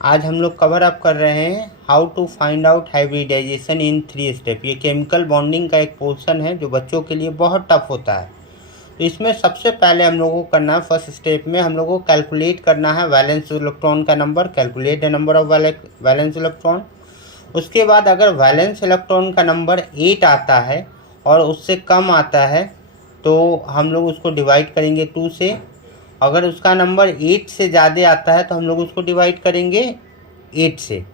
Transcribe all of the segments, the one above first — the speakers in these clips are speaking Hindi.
आज हम लोग कवर अप कर रहे हैं how to find out hybridization in 3 step. ये केमिकल बॉन्डिंग का एक पोर्शन है जो बच्चों के लिए बहुत टफ होता है। तो इसमें सबसे पहले हम लोगों को करना है, फर्स्ट स्टेप में हम लोगों को कैलकुलेट करना है वैलेंस इलेक्ट्रॉन का number. Calculate the number of valence electron. उसके बाद अगर वैलेंस इलेक्ट्रॉन का नंबर 8 आता है और उससे कम आता है तो हम लोग उसको डिवाइड करेंगे 2 से। अगर उसका नंबर 8 से ज़्यादा आता है तो हम लोग उसको डिवाइड करेंगे 8 से।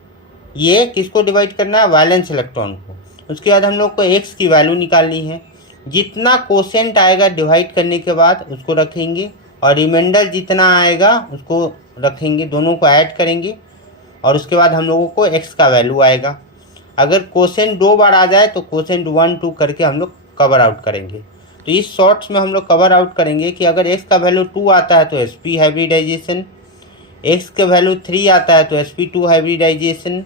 ये किसको डिवाइड करना है? वैलेंस इलेक्ट्रॉन को। उसके बाद हम लोग को x की वैल्यू निकालनी है। जितना कोसेंट आएगा डिवाइड करने के बाद उसको रखेंगे और रिमाइंडर जितना आएगा उसको रखेंगे, दोनों को ऐड करेंगे और उसके बाद हम लोगों को x का वैल्यू आएगा। अगर कोसेंट 2 बार आ जाए तो कोसेंट 1 2 करके हम लोग कवर आउट करेंगे। तो इस शॉर्ट्स में हम लोग कवर आउट करेंगे कि अगर x का वैल्यू 2 आता है तो sp हाइब्रिडाइजेशन, x का वैल्यू 3 आता है तो sp2 हाइब्रिडाइजेशन,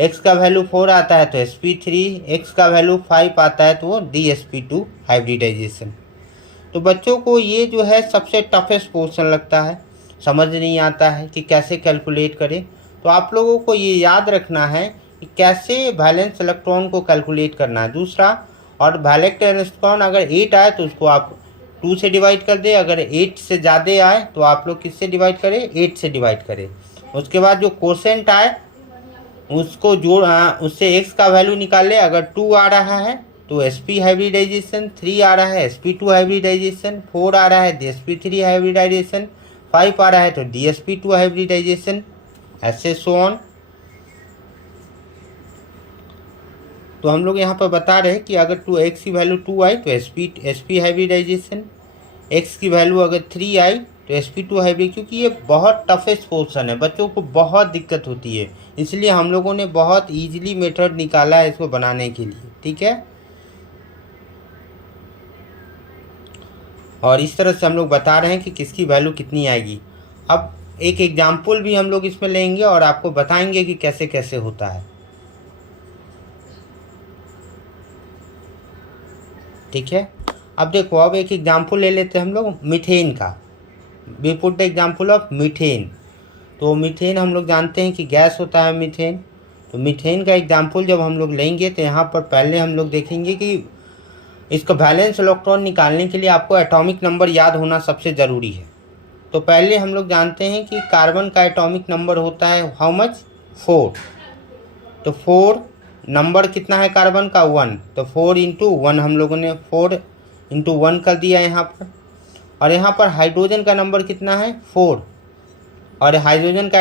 x का वैल्यू 4 आता है तो sp3, x का वैल्यू 5 आता है तो वो dsp2 हाइब्रिडाइजेशन। तो बच्चों को ये जो है सबसे टफेस्ट पोर्शन लगता है, समझ नहीं आता है कि कैसे कैलकुलेट करें। तो आप लोगों को ये याद रखना है कि कैसे वैलेंस इलेक्ट्रॉन को कैलकुलेट करना है। दूसरा, और वैलेंस इलेक्ट्रॉन अगर 8 आए तो उसको आप 2 से डिवाइड कर दें। अगर 8 से ज़्यादा आए तो आप लोग किससे डिवाइड करें? 8 से डिवाइड करें। उसके बाद जो कोसेंट आए उसको जोड़, उससे x का वैल्यू निकाल ले। अगर 2 आ रहा है तो sp हाइब्रिडाइजेशन, 3 आ रहा है sp2 हाइब्रिडाइजेशन, 4 आ रहा है dsp3 हाइब्रिडाइजेशन, 5 आ रहा है तो dsp2 हाइब्रिडाइजेशन, ऐसे सो ऑन। तो हम लोग यहाँ पर बता रहे हैं कि अगर x की वैल्यू 2 आई तो sp हाइब्रिडाइजेशन, x की वैल्यू अगर 3 आई तो sp2 हाइब्रिड। क्योंकि ये बहुत टफेस्ट पोर्शन है, बच्चों को बहुत दिक्कत होती है, इसलिए हम लोगों ने बहुत इजीली मेथड निकाला है इसको बनाने के लिए। ठीक है, और इस तरह से हम लोग बता रहे हैं कि किसकी वैल्यू कितनी आएगी। अब एक एग्जाम्पल भी हम लोग इसमें लेंगे और आपको बताएंगे कि कैसे कैसे होता है। ठीक है, अब देखो, अब एक एग्जाम्पल ले लेते हैं हम लोग मीथेन का। We put the example of methane. तो मीथेन हम लोग जानते हैं कि गैस होता है मीथेन। तो मीथेन का एग्जाम्पल जब हम लोग लेंगे तो यहाँ पर पहले हम लोग देखेंगे कि इसका वैलेंस इलेक्ट्रॉन निकालने के लिए आपको एटॉमिक नंबर याद होना सबसे ज़रूरी है। तो पहले हम लोग जानते हैं कि कार्बन का एटॉमिक नंबर होता है हाउ मच? 4। तो 4 नंबर कितना है कार्बन का? 1। तो 4 इंटू 1 हम लोगों ने 4 इंटू 1 कर दिया यहाँ पर। और यहाँ पर हाइड्रोजन का नंबर कितना है? 4। और हाइड्रोजन का